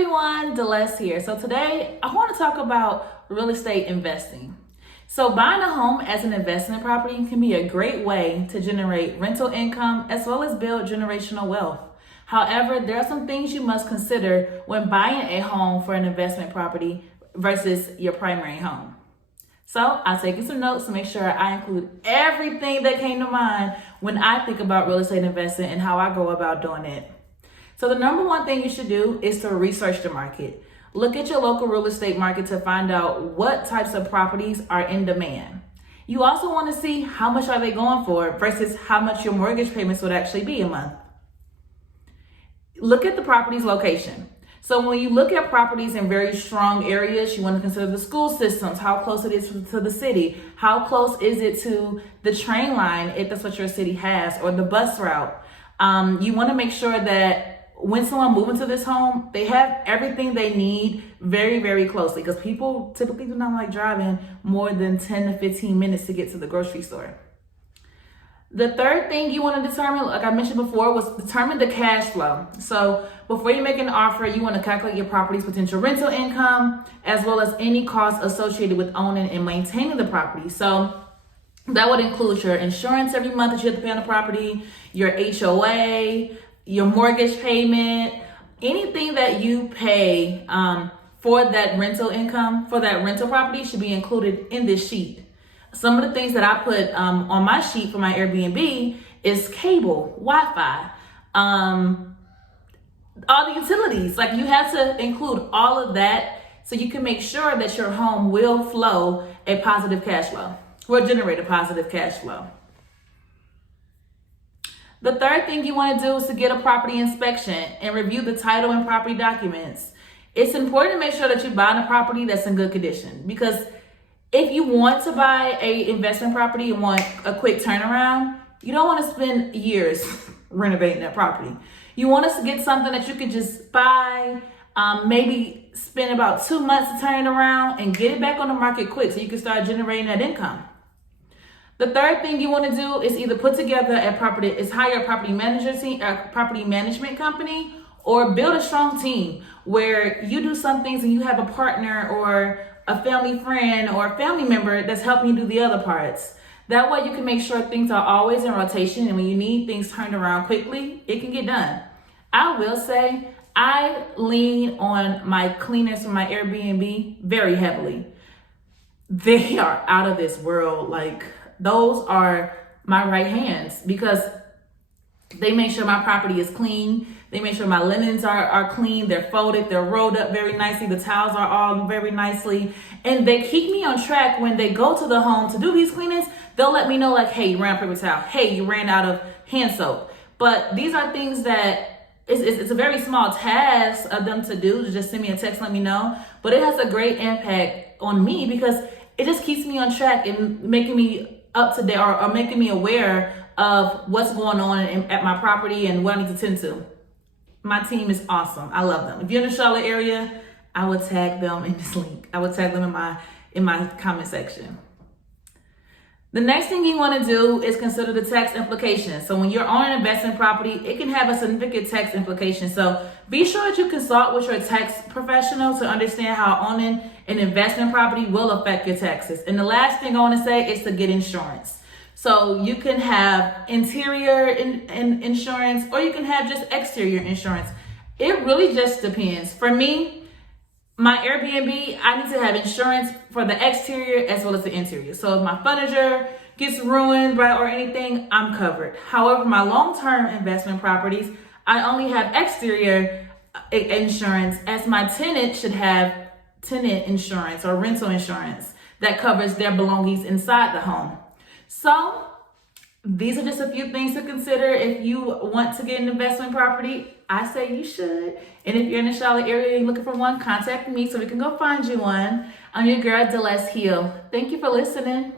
everyone, DaLes here. So today I want to talk about real estate investing. So buying a home as an investment property can be a great way to generate rental income as well as build generational wealth. However, there are some things you must consider when buying a home for an investment property versus your primary home. So I've taken some notes to make sure I include everything that came to mind when I think about real estate investing and how I go about doing it. So the number one thing you should do is to research the market. Look at your local real estate market to find out what types of properties are in demand. You also want to see how much are they going for versus how much your mortgage payments would actually be a month. Look at the property's location. So when you look at properties in very strong areas, you want to consider the school systems, how close it is to the city, how close is it to the train line if that's what your city has, or the bus route. You want to make sure that when someone moves into this home, they have everything they need very, very closely, because people typically do not like driving more than 10 to 15 minutes to get to the grocery store. The third thing you want to determine, like I mentioned before, was determine the cash flow. So before you make an offer, you want to calculate your property's potential rental income, as well as any costs associated with owning and maintaining the property. So that would include your insurance every month that you have to pay on the property, your HOA, your mortgage payment, anything that you pay for that rental income, for that rental property should be included in this sheet. Some of the things that I put on my sheet for my Airbnb is cable, Wi-Fi, all the utilities. Like, you have to include all of that so you can make sure that your home will flow a positive cash flow, will generate a positive cash flow. The third thing you want to do is to get a property inspection and review the title and property documents. It's important to make sure that you buy a property that's in good condition, because if you want to buy a investment property and want a quick turnaround, you don't want to spend years renovating that property. You want us to get something that you can just buy, maybe spend about 2 months to turn it around and get it back on the market quick so you can start generating that income. The third thing you want to do is either put together hire a property management company, or build a strong team where you do some things and you have a partner or a family friend or a family member that's helping you do the other parts. That way you can make sure things are always in rotation, and when you need things turned around quickly, it can get done. I will say I lean on my cleaners from my Airbnb very heavily. They are out of this world. Like, those are my right hands, because they make sure my property is clean. They make sure my linens are clean. They're folded. They're rolled up very nicely. The towels are all very nicely. And they keep me on track when they go to the home to do these cleanings. They'll let me know, like, hey, you ran out of paper towel. Hey, you ran out of hand soap. But these are things that it's a very small task of them to do, to just send me a text, let me know. But it has a great impact on me, because it just keeps me on track and making me up to date, or making me aware of what's going on at my property and what I need to tend to. My team is awesome. I love them. If you're in the Charlotte area, I would tag them in this link. I would tag them in my comment section. The next thing you want to do is consider the tax implications. So when you're on an investment property, it can have a significant tax implication. So be sure that you consult with your tax professional to understand how owning an investment property will affect your taxes. And the last thing I want to say is to get insurance. So you can have interior insurance, or you can have just exterior insurance. It really just depends. For me, my Airbnb, I need to have insurance for the exterior as well as the interior. So if my furniture gets ruined or anything, I'm covered. However, my long-term investment properties, I only have exterior insurance, as my tenant should have tenant insurance or rental insurance that covers their belongings inside the home. So these are just a few things to consider if you want to get an investment property. I say you should. And if you're in the Charlotte area and looking for one, contact me so we can go find you one. I'm your girl, DaLes here. Thank you for listening.